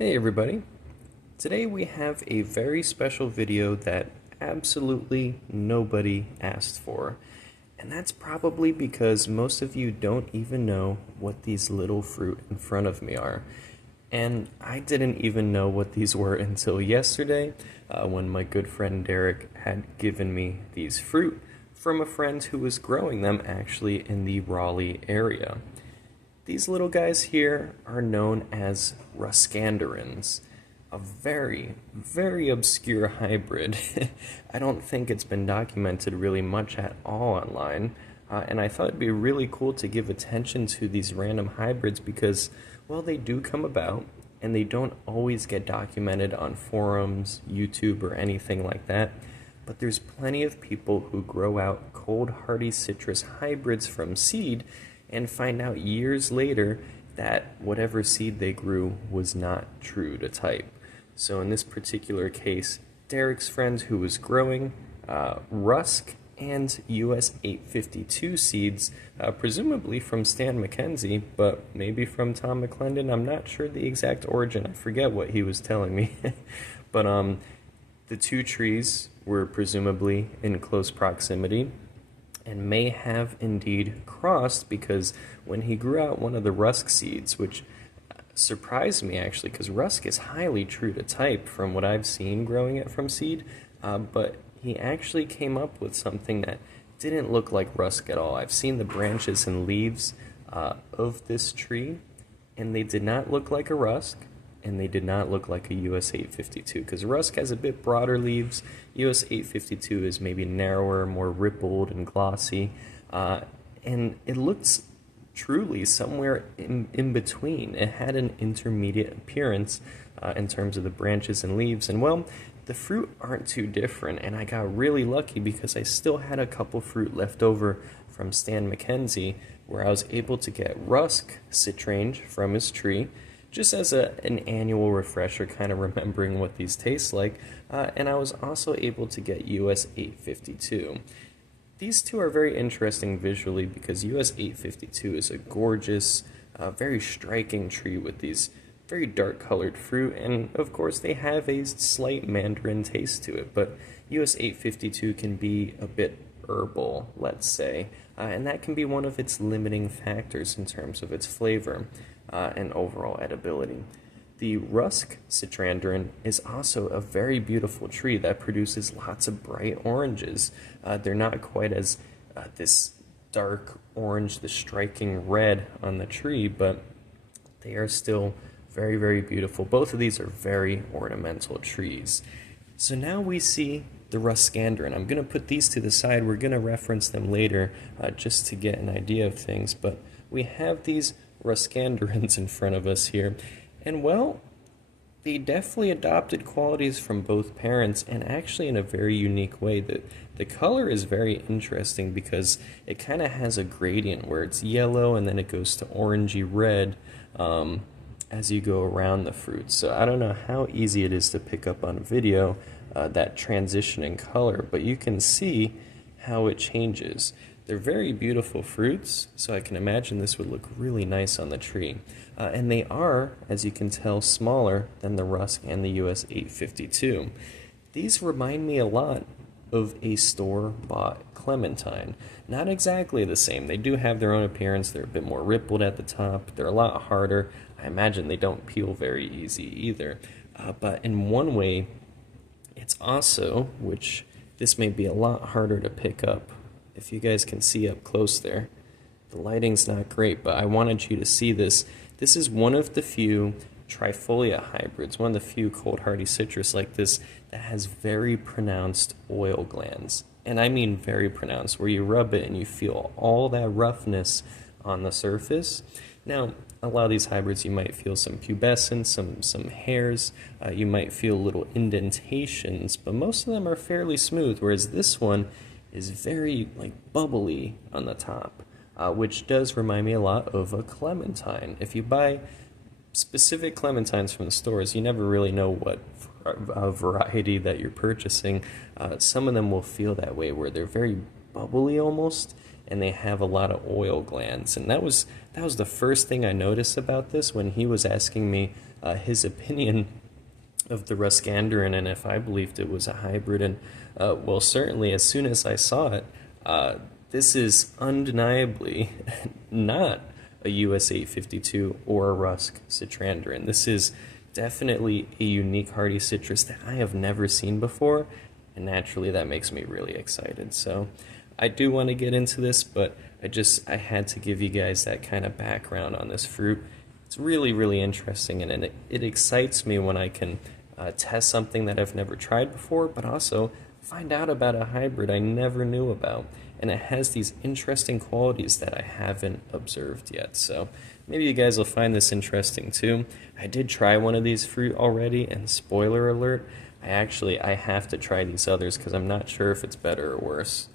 Hey everybody, today we have a very special video that absolutely nobody asked for, and that's probably because most of you don't even know what these little fruit in front of me are. And I didn't even know what these were until yesterday, when my good friend Derek had given me these fruit from a friend who was growing them actually in the Raleigh area. These little guys here are known as Ruskandarins, a very, very obscure hybrid. I don't think it's been documented really much at all online, and I thought it'd be really cool to give attention to these random hybrids because, well, they do come about, and they don't always get documented on forums, YouTube, or anything like that. But there's plenty of people who grow out cold hardy citrus hybrids from seed and find out years later that whatever seed they grew was not true to type. So in this particular case, Derek's friend who was growing Rusk and US 852 seeds, presumably from Stan McKenzie, but maybe from Tom McClendon. I'm not sure the exact origin. I forget what he was telling me. But the two trees were presumably in close proximity and may have indeed crossed, because when he grew out one of the Rusk seeds, which surprised me actually, because Rusk is highly true to type from what I've seen growing it from seed, but he actually came up with something that didn't look like Rusk at all. I've seen the branches and leaves of this tree, and they did not look like a Rusk, and they did not look like a US 852, because Rusk has a bit broader leaves. US 852 is maybe narrower, more rippled and glossy, and it looks truly somewhere in between. It had an intermediate appearance in terms of the branches and leaves, and well, the fruit aren't too different, and I got really lucky because I still had a couple fruit left over from Stan McKenzie, where I was able to get Rusk citrange from his tree, just as an annual refresher, kind of remembering what these taste like, and I was also able to get US 852. These two are very interesting visually because US 852 is a gorgeous, very striking tree with these very dark colored fruit, and of course they have a slight mandarin taste to it, but US 852 can be a bit herbal, let's say, and that can be one of its limiting factors in terms of its flavor and overall edibility. The Rusk Citrandarin is also a very beautiful tree that produces lots of bright oranges. They're not quite as this dark orange, the striking red on the tree, but they are still very, very beautiful. Both of these are very ornamental trees. So now we see the Ruskandarin. I'm going to put these to the side. We're going to reference them later just to get an idea of things, but we have these Ruskandarins in front of us here, and well, they definitely adopted qualities from both parents, and actually in a very unique way. The color is very interesting because it kind of has a gradient where it's yellow and then it goes to orangey red as you go around the fruit. So I don't know how easy it is to pick up on video that transition in color, but you can see how it changes. They're very beautiful fruits, so I can imagine this would look really nice on the tree. And they are, as you can tell, smaller than the Rusk and the US 852. These remind me a lot of a store-bought clementine. Not exactly the same. They do have their own appearance. They're a bit more rippled at the top. They're a lot harder. I imagine they don't peel very easy either. But in one way, it's also, which this may be a lot harder to pick up, if you guys can see up close there. The lighting's not great, but I wanted you to see this. This is one of the few trifolia hybrids, one of the few cold hardy citrus like this that has very pronounced oil glands. And I mean very pronounced, where you rub it and you feel all that roughness on the surface. Now, a lot of these hybrids you might feel some pubescence, some hairs, you might feel little indentations, but most of them are fairly smooth, whereas this one is very bubbly on the top, which does remind me a lot of a clementine. If you buy specific clementines from the stores, you never really know what variety that you're purchasing. Some of them will feel that way, where they're very bubbly almost, and they have a lot of oil glands. And that was the first thing I noticed about this when he was asking me his opinion of the Ruskandarin and if I believed it was a hybrid. And well, certainly as soon as I saw it, this is undeniably not a US 852 or a Ruskandarin. This is definitely a unique hardy citrus that I have never seen before, and naturally that makes me really excited. So I do want to get into this, but I had to give you guys that kind of background on this fruit. It's really, really interesting, and it excites me when I can test something that I've never tried before, but also find out about a hybrid I never knew about. And it has these interesting qualities that I haven't observed yet. So maybe you guys will find this interesting too. I did try one of these fruit already, and spoiler alert, I have to try these others because I'm not sure if it's better or worse.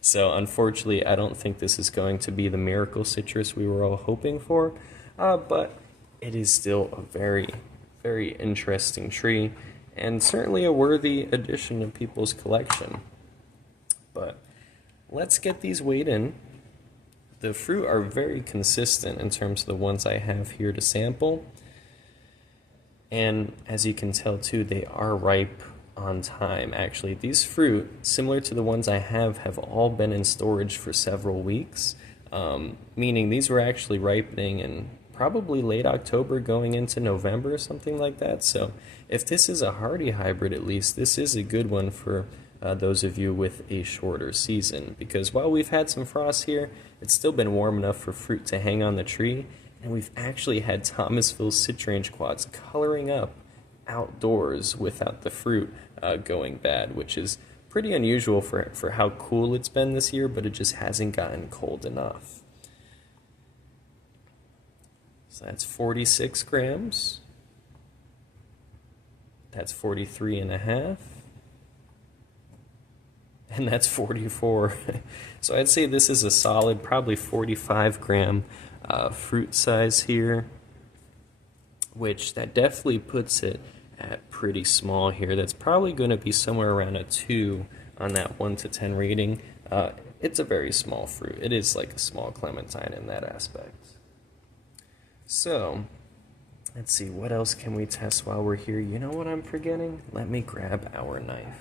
So unfortunately, I don't think this is going to be the miracle citrus we were all hoping for, but it is still a very, very interesting tree, and certainly a worthy addition to people's collection. But let's get these weighed in. The fruit are very consistent in terms of the ones I have here to sample. And as you can tell too, they are ripe on time. Actually, these fruit, similar to the ones I have all been in storage for several weeks, meaning these were actually ripening in probably late October going into November or something like that. So if this is a hardy hybrid, at least this is a good one for those of you with a shorter season, because while we've had some frost here, it's still been warm enough for fruit to hang on the tree, and we've actually had Thomasville citrange quads coloring up outdoors without the fruit going bad, which is pretty unusual for how cool it's been this year, but it just hasn't gotten cold enough. So that's 46 grams. That's 43 and a half. And that's 44. So I'd say this is a solid, probably 45 gram fruit size here, which that definitely puts it at pretty small here. That's probably going to be somewhere around a 2 on that 1 to 10 rating. It's a very small fruit. It is like a small clementine in that aspect. So let's see, what else can we test while we're here? You know what I'm forgetting? Let me grab our knife.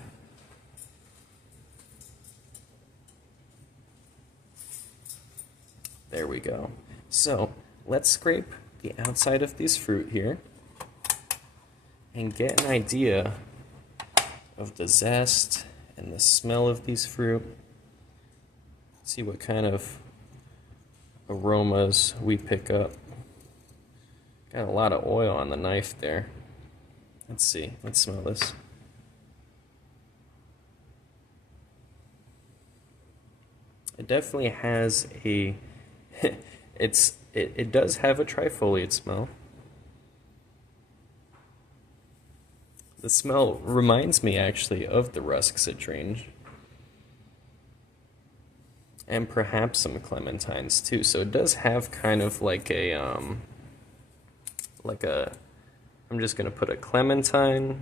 There we go. So let's scrape the outside of this fruit here and get an idea of the zest and the smell of these fruit. See what kind of aromas we pick up. Got a lot of oil on the knife there. Let's see. Let's smell this. It definitely has a it does have a trifoliate smell. The smell reminds me actually of the rusk citrange, and perhaps some clementines too. So it does have kind of like a I'm just gonna put a clementine,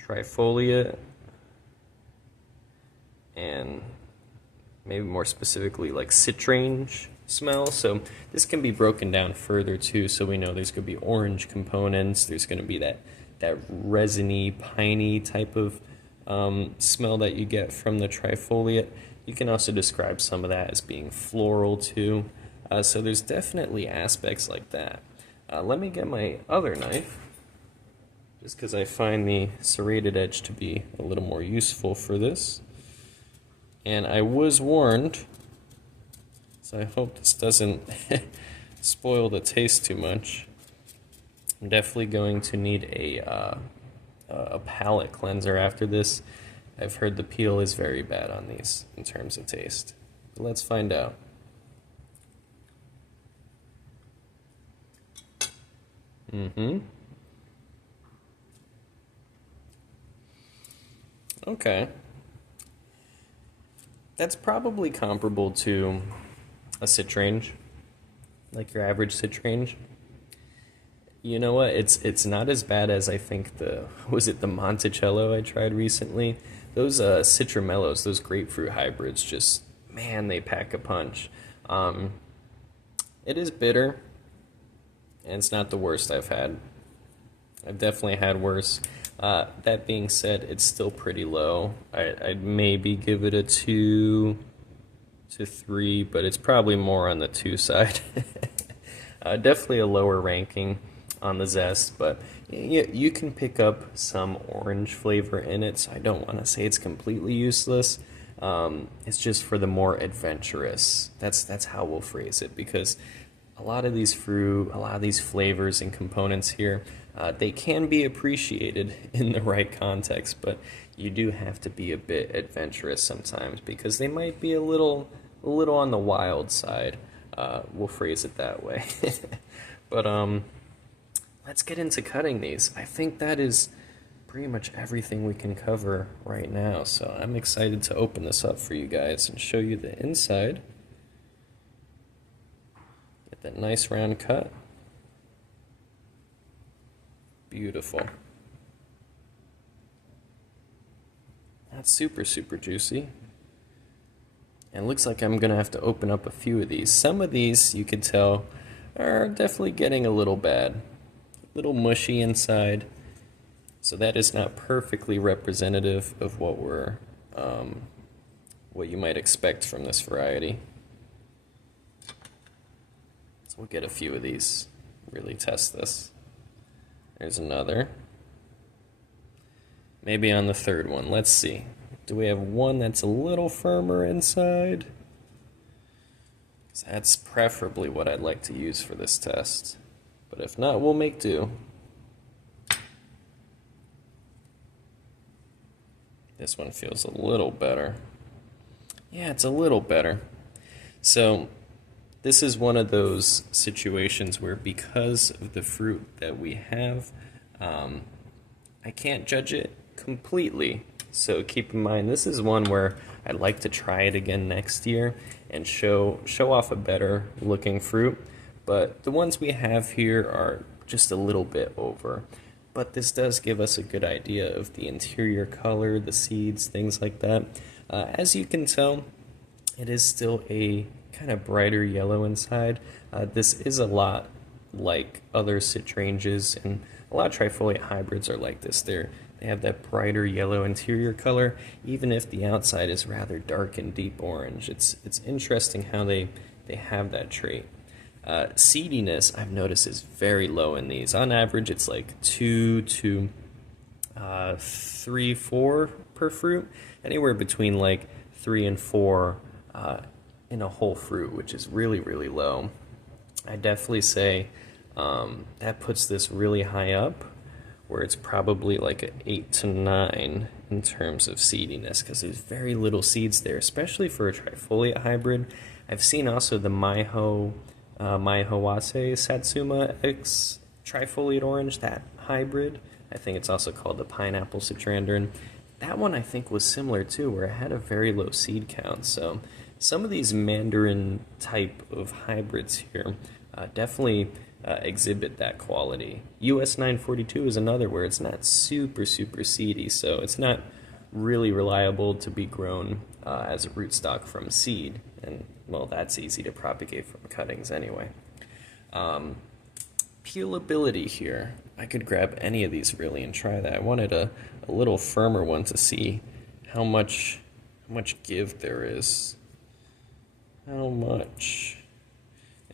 trifoliate, and maybe more specifically like citrange smell. So this can be broken down further too, so we know there's going to be orange components, there's going to be that resiny, piney type of smell that you get from the trifoliate. You can also describe some of that as being floral too. So there's definitely aspects like that. Let me get my other knife, just because I find the serrated edge to be a little more useful for this. And I was warned, so I hope this doesn't spoil the taste too much. I'm definitely going to need a palate cleanser after this. I've heard the peel is very bad on these in terms of taste. But let's find out. Okay. That's probably comparable to a citrange, like your average citrange. You know what? It's not as bad as I think the Monticello I tried recently, those citramellos, those grapefruit hybrids, just, man, they pack a punch. It is bitter, and it's not the worst I've had. I've definitely had worse. That being said, it's still pretty low. I'd maybe give it a 2 to 3, but it's probably more on the 2 side. Definitely a lower ranking on the Zest, but you can pick up some orange flavor in it, so I don't want to say it's completely useless. It's just for the more adventurous. That's how we'll phrase it, because a lot of these fruit, a lot of these flavors and components here, they can be appreciated in the right context, but you do have to be a bit adventurous sometimes, because they might be a little on the wild side. We'll phrase it that way. But let's get into cutting these. I think that is pretty much everything we can cover right now, so I'm excited to open this up for you guys and show you the inside. Get that nice round cut. Beautiful. That's super juicy. And it looks like I'm gonna have to open up a few of these. Some of these, you can tell, are definitely getting a little bad. A little mushy inside. So that is not perfectly representative of what what you might expect from this variety. So we'll get a few of these, really test this. There's another. Maybe on the third one. Let's see. Do we have one that's a little firmer inside? 'Cause that's preferably what I'd like to use for this test. But if not, we'll make do. This one feels a little better. Yeah, it's a little better. So this is one of those situations where, because of the fruit that we have, I can't judge it completely. So keep in mind, this is one where I'd like to try it again next year and show off a better looking fruit. But the ones we have here are just a little bit over. But this does give us a good idea of the interior color, the seeds, things like that. As you can tell, it is still a kind of brighter yellow inside. This is a lot like other citranges, and a lot of trifoliate hybrids are like this. They have that brighter yellow interior color, even if the outside is rather dark and deep orange. It's interesting how they have that trait. Seediness, I've noticed, is very low in these. On average, it's like 2 to 3, 4 per fruit. Anywhere between like 3 and 4 in a whole fruit, which is really low. I definitely say that puts this really high up, where it's probably like an 8 to 9 in terms of seediness, because there's very little seeds there, especially for a trifoliate hybrid. I've seen also the Maihawase Satsuma X trifoliate orange, that hybrid. I think it's also called the pineapple Citrandarin. That one I think was similar too, where it had a very low seed count. So some of these mandarin type of hybrids here definitely exhibit that quality. US 942 is another where it's not super seedy, so it's not really reliable to be grown as a rootstock from seed, and well, that's easy to propagate from cuttings anyway. Peelability here, I could grab any of these really and try that. I wanted a little firmer one to see how much give there is. How much?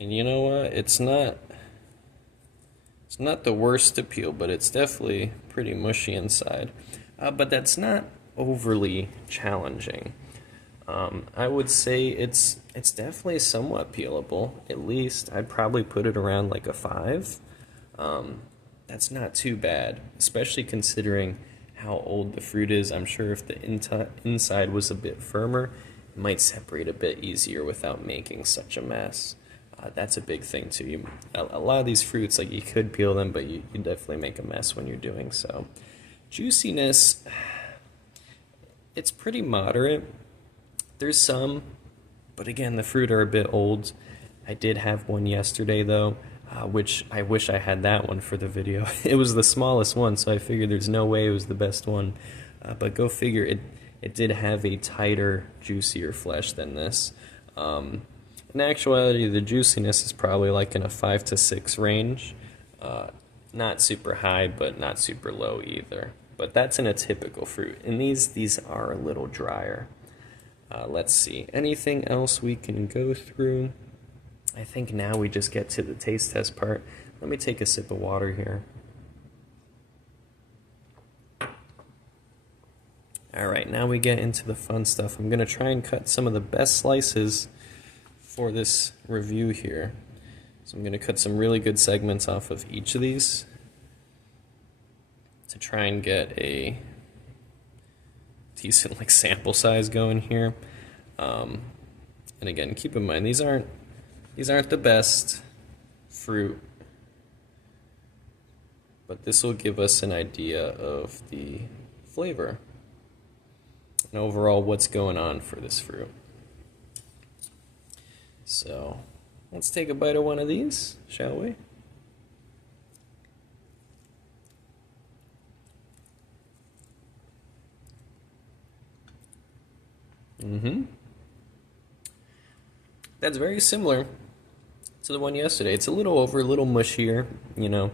And you know what? It's not the worst to peel, but it's definitely pretty mushy inside. But that's not overly challenging. I would say it's definitely somewhat peelable. At least I'd probably put it around like a 5. That's not too bad, especially considering how old the fruit is. I'm sure if the inside was a bit firmer, it might separate a bit easier without making such a mess. That's a big thing too. A lot of these fruits, like, you could peel them, but you definitely make a mess when you're doing so. Juiciness, it's pretty moderate. There's some, but again, the fruit are a bit old. I did have one yesterday though, which I wish I had that one for the video. It was the smallest one, so I figured there's no way it was the best one. But go figure, it did have a tighter, juicier flesh than this. In actuality, the juiciness is probably like in a 5 to 6 range. Not super high, but not super low either. But that's in a typical fruit. And these are a little drier. Let's see. Anything else we can go through? I think now we just get to the taste test part. Let me take a sip of water here. Alright, now we get into the fun stuff. I'm going to try and cut some of the best slices for this review here. So I'm going to cut some really good segments off of each of these to try and get a decent sample size going here. And again, keep in mind these aren't the best fruit, but this will give us an idea of the flavor and overall what's going on for this fruit. So let's take a bite of one of these, shall we? That's very similar to the one yesterday. It's a little over, a little mushier, you know.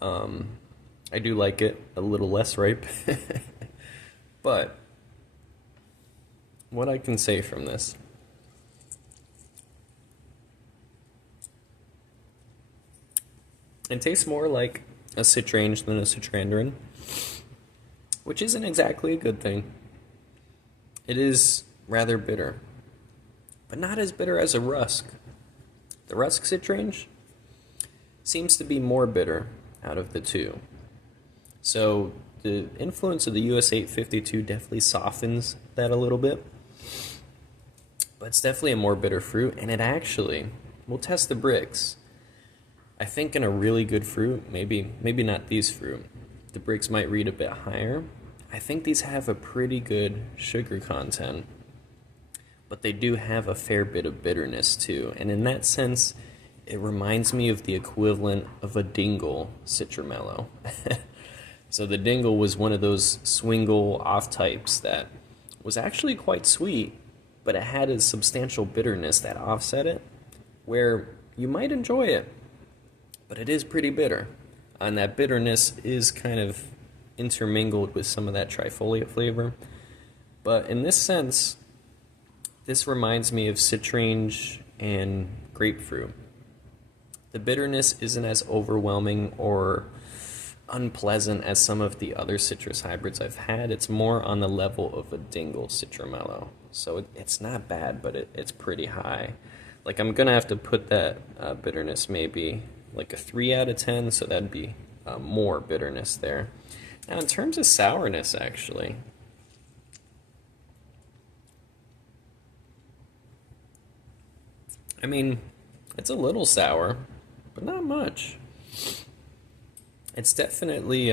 I do like it a little less ripe. But what I can say from this, it tastes more like a citrange than a citrandarin, which isn't exactly a good thing. It is rather bitter, but not as bitter as a rusk. The rusk citrange seems to be more bitter out of the two. So the influence of the US 852 definitely softens that a little bit, but it's definitely a more bitter fruit, and it actually, we'll test the bricks. I think in a really good fruit, maybe not these fruit, the bricks might read a bit higher. I think these have a pretty good sugar content, but they do have a fair bit of bitterness too. And in that sense, it reminds me of the equivalent of a dingle citramello. So the dingle was one of those swingle off types that was actually quite sweet, but it had a substantial bitterness that offset it, where you might enjoy it, but it is pretty bitter. And that bitterness is kind of intermingled with some of that trifoliate flavor. But in this sense, this reminds me of citrange and grapefruit. The bitterness isn't as overwhelming or unpleasant as some of the other citrus hybrids I've had. It's more on the level of a dingle citramello. So it's not bad, but it's pretty high. Like, I'm gonna have to put that bitterness maybe like a 3 out of 10, so that'd be more bitterness there. Now in terms of sourness, actually, I mean, it's a little sour, but not much. It's definitely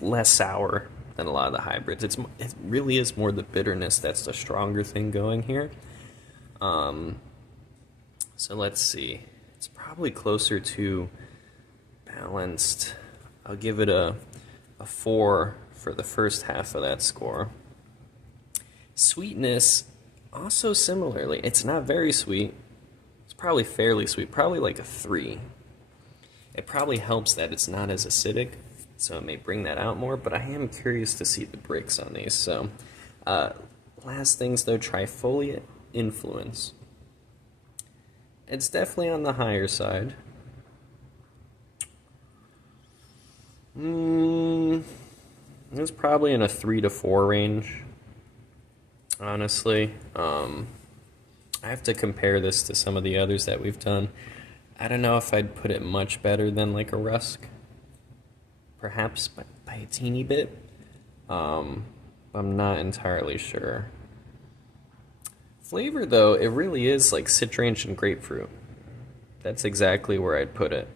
less sour than a lot of the hybrids. It really is more the bitterness that's the stronger thing going here. So let's see. It's probably closer to balanced. I'll give it a 4 for the first half of that score. Sweetness, also similarly, it's not very sweet. It's probably fairly sweet, probably like a 3. It probably helps that it's not as acidic, so it may bring that out more, but I am curious to see the bricks on these. So, last things though, trifoliate influence. It's definitely on the higher side. It's probably in a 3 to 4 range, honestly. I have to compare this to some of the others that we've done. I don't know if I'd put it much better than like a rusk. Perhaps by a teeny bit. I'm not entirely sure. Flavor, though, it really is like citrange and grapefruit. That's exactly where I'd put it.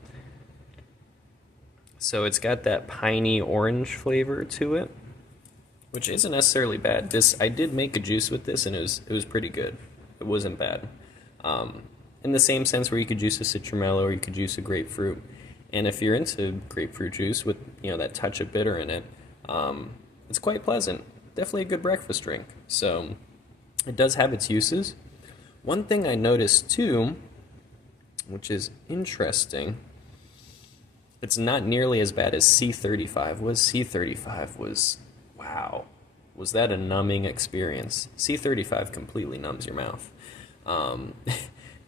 So it's got that piney orange flavor to it, which isn't necessarily bad. I did make a juice with this, and it was pretty good. It wasn't bad. In the same sense where you could juice a citramello or you could juice a grapefruit. And if you're into grapefruit juice with that touch of bitter in it, it's quite pleasant. definitely a good breakfast drink. So it does have its uses. One thing I noticed too, which is interesting, it's not nearly as bad as C35 was. C35 was, wow, was that a numbing experience? C35 completely numbs your mouth.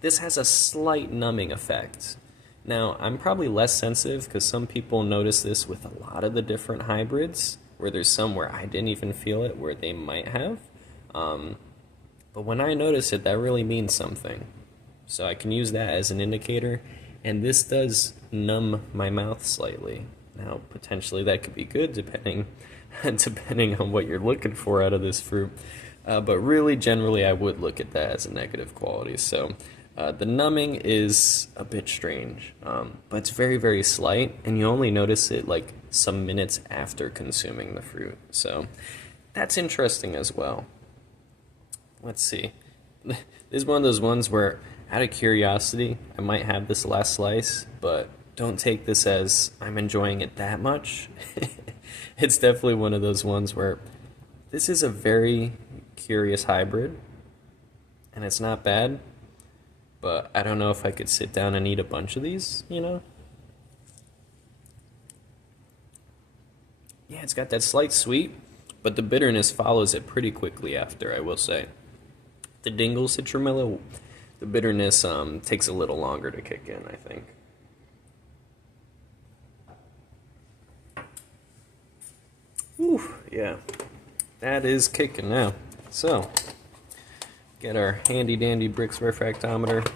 This has a slight numbing effect. Now, I'm probably less sensitive because some people notice this with a lot of the different hybrids, where there's some where I didn't even feel it, where they might have. But when I notice it, that really means something. So I can use that as an indicator, and this does numb my mouth slightly. Now, potentially that could be good depending on what you're looking for out of this fruit. But really, generally, I would look at that as a negative quality. So the numbing is a bit strange, but it's very, very slight, and you only notice it like some minutes after consuming the fruit. So that's interesting as well. Let's see. This is one of those ones where, out of curiosity, I might have this last slice, but don't take this as I'm enjoying it that much. It's definitely one of those ones where this is a very curious hybrid, and it's not bad, but I don't know if I could sit down and eat a bunch of these, you know? Yeah, it's got that slight sweet, but the bitterness follows it pretty quickly after, I will say. The Dingle Citramilla, the bitterness takes a little longer to kick in, I think. Whew, yeah, that is kicking now. So, get our handy dandy Brix refractometer,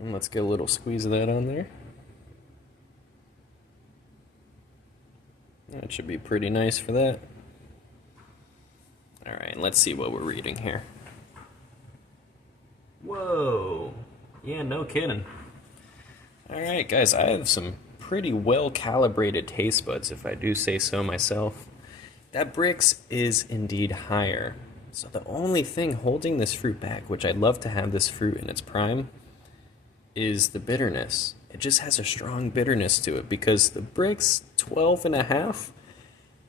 and let's get a little squeeze of that on there. That should be pretty nice for that. Alright, let's see what we're reading here. Whoa! Yeah, no kidding. Alright guys, I have some pretty well calibrated taste buds, if I do say so myself. That Brix is indeed higher. So the only thing holding this fruit back, which I'd love to have this fruit in its prime, is the bitterness. It just has a strong bitterness to it, because the Brix 12.5,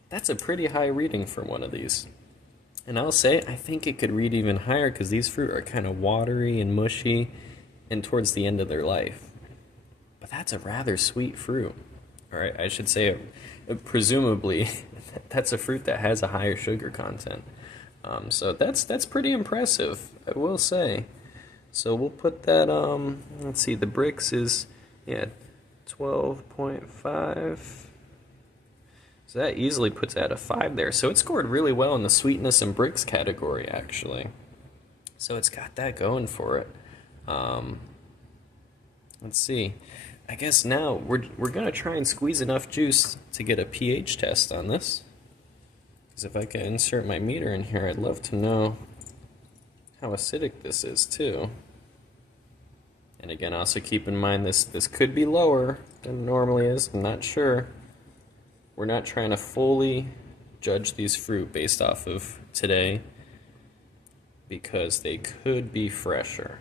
that's a pretty high reading for one of these. And I'll say, I think it could read even higher because these fruit are kind of watery and mushy and towards the end of their life. But that's a rather sweet fruit. Or I should say, presumably, that's a fruit that has a higher sugar content. So that's pretty impressive, I will say. So we'll put that, let's see, the Brix is, yeah, 12.5. So that easily puts at a 5 there. So it scored really well in the sweetness and Brix category, actually. So it's got that going for it. Let's see. I guess now we're going to try and squeeze enough juice to get a pH test on this. Because if I can insert my meter in here, I'd love to know how acidic this is, too. And again, also keep in mind this could be lower than it normally is. I'm not sure. We're not trying to fully judge these fruit based off of today, because they could be fresher.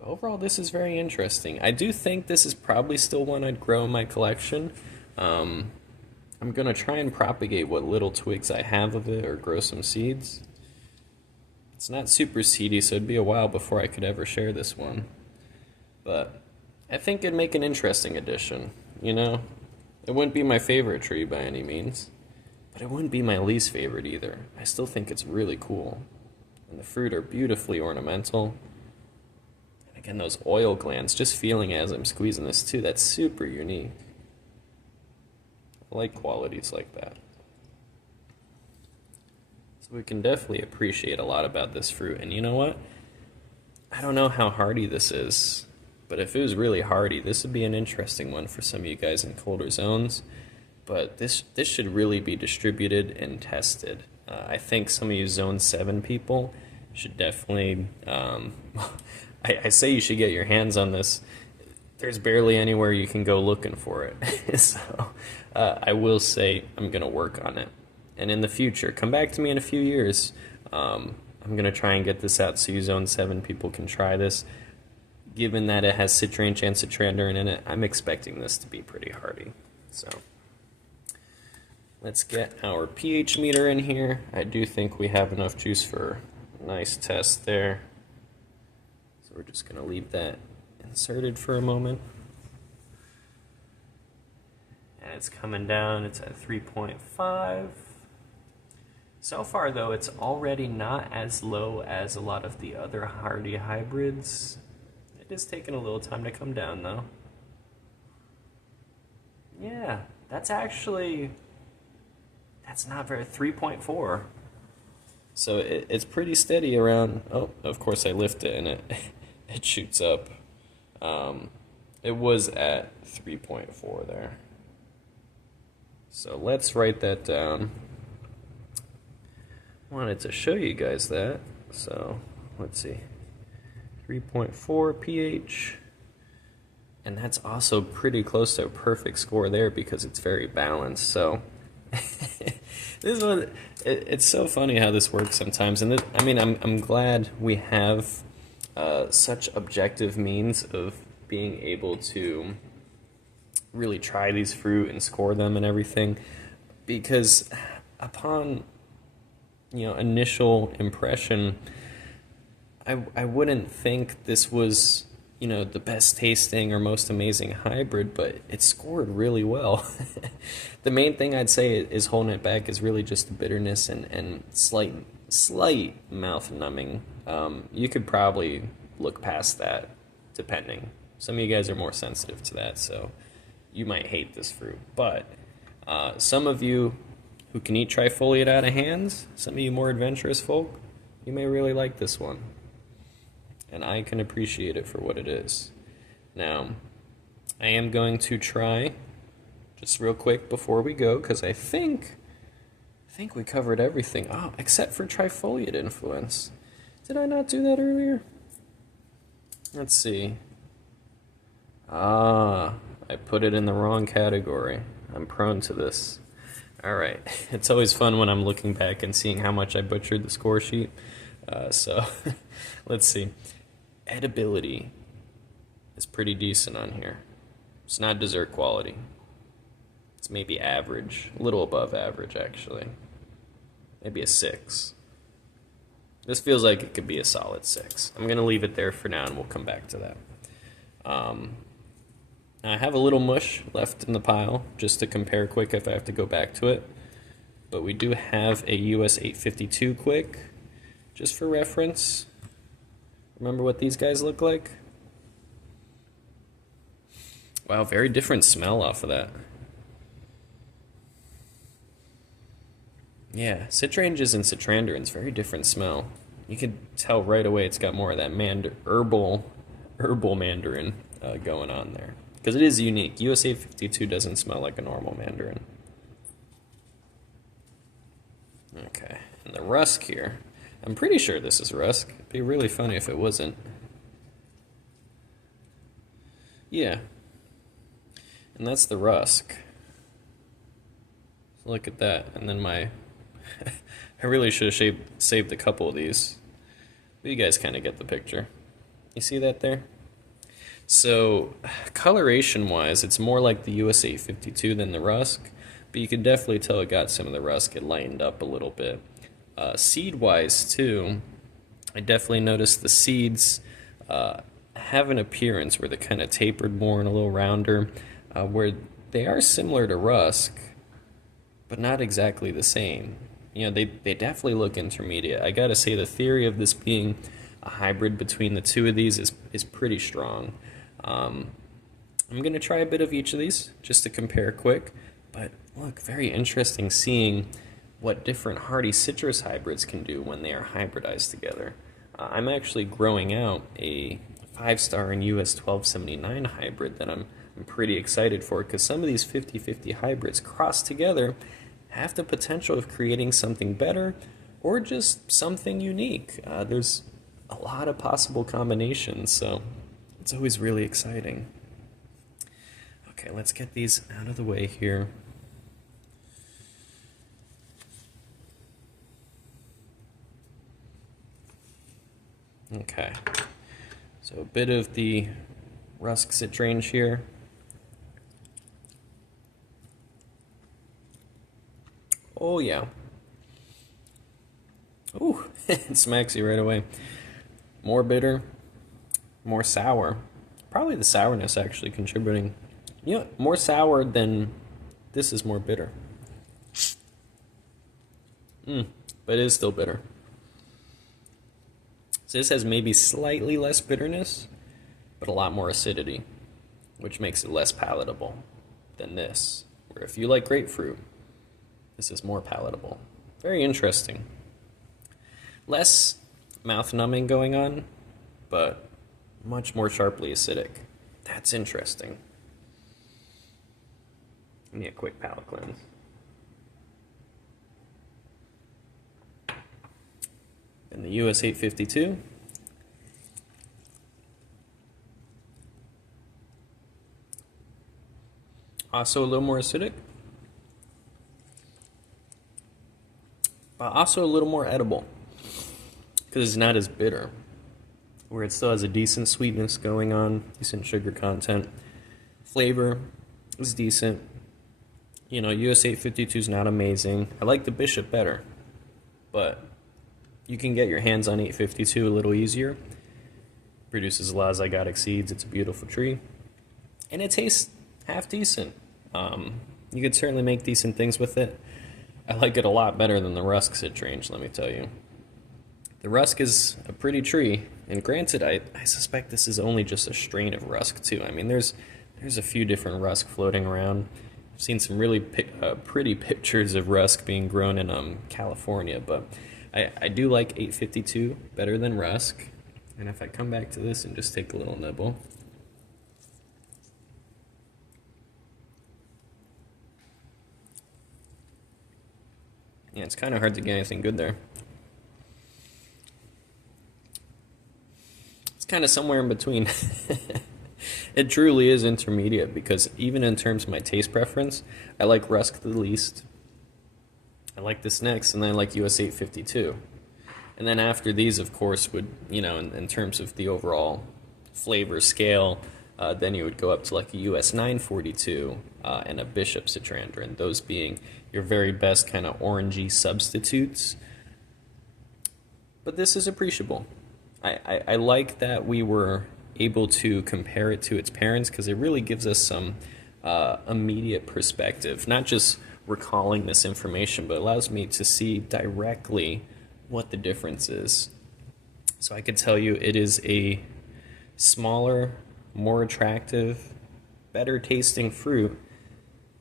But overall, this is very interesting. I do think this is probably still one I'd grow in my collection. I'm going to try and propagate what little twigs I have of it, or grow some seeds. It's not super seedy, so it'd be a while before I could ever share this one. But I think it'd make an interesting addition. You know, it wouldn't be my favorite tree by any means, but it wouldn't be my least favorite either. I still think it's really cool. And the fruit are beautifully ornamental. And again, those oil glands, just feeling it as I'm squeezing this too, that's super unique. I like qualities like that. So we can definitely appreciate a lot about this fruit. And you know what? I don't know how hardy this is, but if it was really hardy, this would be an interesting one for some of you guys in colder zones. But this should really be distributed and tested. I think some of you Zone 7 people should definitely... I say you should get your hands on this. There's barely anywhere you can go looking for it. So I will say I'm going to work on it. And in the future, come back to me in a few years. I'm going to try and get this out so you Zone 7 people can try this. Given that it has citranch and citrandarin in it, I'm expecting this to be pretty hardy. So let's get our pH meter in here. I do think we have enough juice for a nice test there. So we're just going to leave that inserted for a moment. And it's coming down, it's at 3.5. So far though, it's already not as low as a lot of the other hardy hybrids. It is taking a little time to come down though. Yeah, that's not very, 3.4. So it's pretty steady around, oh, of course I lift it and it shoots up. It was at 3.4 there. So let's write that down. Wanted to show you guys that. So let's see, 3.4 pH. And that's also pretty close to a perfect score there because it's very balanced. So this one, it's so funny how this works sometimes. And I mean, I'm glad we have such objective means of being able to really try these fruit and score them and everything, because upon initial impression, I wouldn't think this was the best tasting or most amazing hybrid, but it scored really well. The main thing I'd say is holding it back is really just the bitterness and slight mouth numbing. You could probably look past that, depending. Some of you guys are more sensitive to that, so you might hate this fruit. But some of you who can eat trifoliate out of hands, some of you more adventurous folk, you may really like this one. And I can appreciate it for what it is. Now, I am going to try, just real quick before we go, because I think we covered everything. Oh, except for trifoliate influence. Did I not do that earlier? Let's see. I put it in the wrong category. I'm prone to this. Alright, it's always fun when I'm looking back and seeing how much I butchered the score sheet. So, let's see. Edibility is pretty decent on here. It's not dessert quality. It's maybe average, a little above average actually. Maybe a 6. This feels like it could be a solid 6. I'm going to leave it there for now and we'll come back to that. I have a little mush left in the pile just to compare quick if I have to go back to it. But we do have a US 852 quick, just for reference. Remember what these guys look like? Wow, very different smell off of that. Yeah, citranges and citrandarins, very different smell. You can tell right away it's got more of that herbal mandarin going on there. Because it is unique. US 852 doesn't smell like a normal mandarin. Okay, and the rusk here. I'm pretty sure this is rusk. It'd be really funny if it wasn't. Yeah. And that's the rusk. Look at that. And then I really should have saved a couple of these. But you guys kind of get the picture. You see that there? So, coloration-wise, it's more like the US 852 than the rusk. But you can definitely tell it got some of the rusk. It lightened up a little bit. Seed-wise, too, I definitely noticed the seeds have an appearance where they're kind of tapered more and a little rounder, where they are similar to rusk, but not exactly the same. They definitely look intermediate. I gotta say, the theory of this being a hybrid between the two of these is pretty strong. I'm gonna try a bit of each of these just to compare quick, but look, very interesting seeing what different hardy citrus hybrids can do when they are hybridized together. I'm actually growing out a 5-star in US 1279 hybrid that I'm pretty excited for, because some of these 50-50 hybrids crossed together have the potential of creating something better or just something unique. There's a lot of possible combinations, so it's always really exciting. Okay, let's get these out of the way here. Okay, so a bit of the rusk citrange here. Oh yeah. Ooh, it smacks you right away. More bitter, more sour. Probably the sourness actually contributing. You know, more sour than this is more bitter. But it is still bitter. So this has maybe slightly less bitterness, but a lot more acidity, which makes it less palatable than this. Where if you like grapefruit, this is more palatable. Very interesting. Less mouth numbing going on, but much more sharply acidic. That's interesting. Give me a quick palate cleanse. And the US 852. Also a little more acidic. But also a little more edible. Because it's not as bitter. Where it still has a decent sweetness going on, decent sugar content. Flavor is decent. You know, US 852 is not amazing. I like the Bishop better. But you can get your hands on 852 a little easier. Produces a lot of zygotic seeds. It's a beautiful tree. And it tastes half decent. You could certainly make decent things with it. I like it a lot better than the Rusk Citrange, let me tell you. The Rusk is a pretty tree, and granted, I suspect this is only just a strain of Rusk too. I mean, there's a few different Rusk floating around. I've seen some really pretty pictures of Rusk being grown in California, but I do like 852 better than Rusk. And if I come back to this and just take a little nibble. Yeah, it's kind of hard to get anything good there. It's kind of somewhere in between. It truly is intermediate because even in terms of my taste preference, I like Rusk the least. I like this next, and then I like US 852. And then after these, of course, would, you know, in terms of the overall flavor scale, then you would go up to like a US 942 and a Bishop Citrandarin, those being your very best kind of orangey substitutes. But this is appreciable. I like that we were able to compare it to its parents because it really gives us some immediate perspective, not just recalling this information, but allows me to see directly what the difference is. So I could tell you it is a smaller, more attractive, better tasting fruit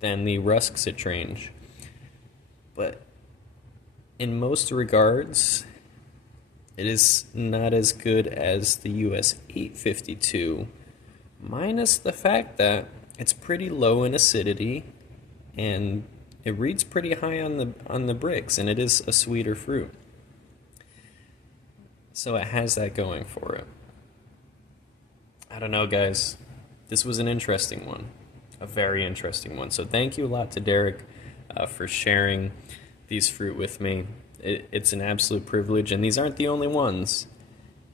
than the Rusk Citrange. But in most regards, it is not as good as the US 852, minus the fact that it's pretty low in acidity and it reads pretty high on the bricks, and it is a sweeter fruit. So it has that going for it. I don't know, guys. This was an interesting one. A very interesting one. So thank you a lot to Derek for sharing these fruit with me. It's an absolute privilege, and these aren't the only ones.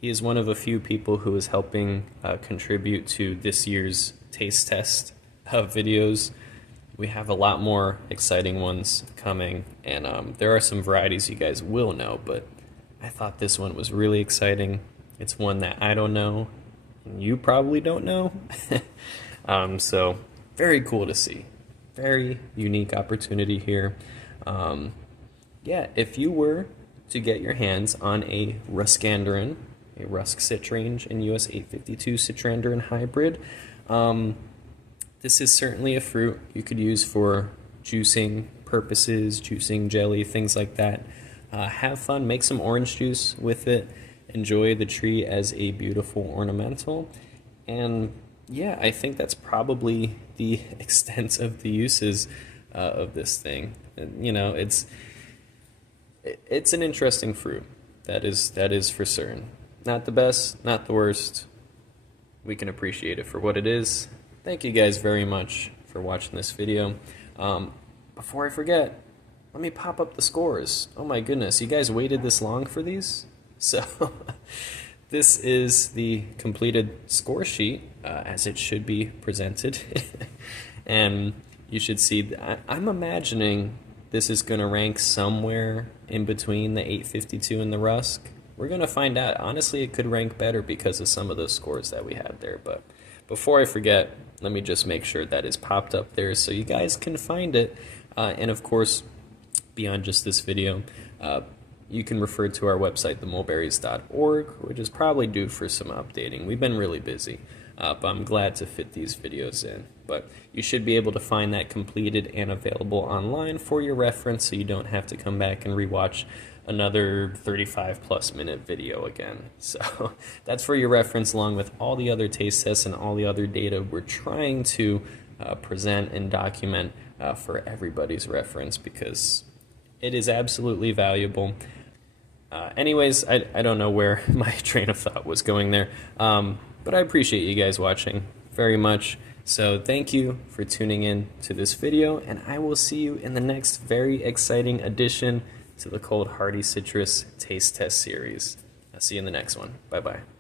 He is one of a few people who is helping contribute to this year's taste test videos. We have a lot more exciting ones coming, and there are some varieties you guys will know, but I thought this one was really exciting. It's one that I don't know, and you probably don't know. So very cool to see. Very unique opportunity here. Yeah, if you were to get your hands on a Ruskandarin, a Rusk Citrange and US 852 Citrandarin hybrid, this is certainly a fruit you could use for juicing purposes, juicing jelly, things like that. Have fun, make some orange juice with it, enjoy the tree as a beautiful ornamental, and yeah, I think that's probably the extent of the uses of this thing. You know, it's an interesting fruit. That is for certain. Not the best, not the worst. We can appreciate it for what it is. Thank you guys very much for watching this video. Before I forget, let me pop up the scores. Oh my goodness, you guys waited this long for these? So this is the completed score sheet as it should be presented. And you should see, I'm imagining this is going to rank somewhere in between the 852 and the Rusk. We're going to find out. Honestly, it could rank better because of some of those scores that we had there. But before I forget, let me just make sure that is popped up there so you guys can find it. And of course, beyond just this video, you can refer to our website, themulberries.org, which is probably due for some updating. We've been really busy, but I'm glad to fit these videos in. But you should be able to find that completed and available online for your reference, so you don't have to come back and rewatch another 35+ minute video again. So that's for your reference, along with all the other taste tests and all the other data we're trying to present and document for everybody's reference, because it is absolutely valuable. Anyways, I don't know where my train of thought was going there, but I appreciate you guys watching very much. So thank you for tuning in to this video, and I will see you in the next very exciting addition to the Cold Hardy Citrus Taste Test series. I'll see you in the next one. Bye-bye.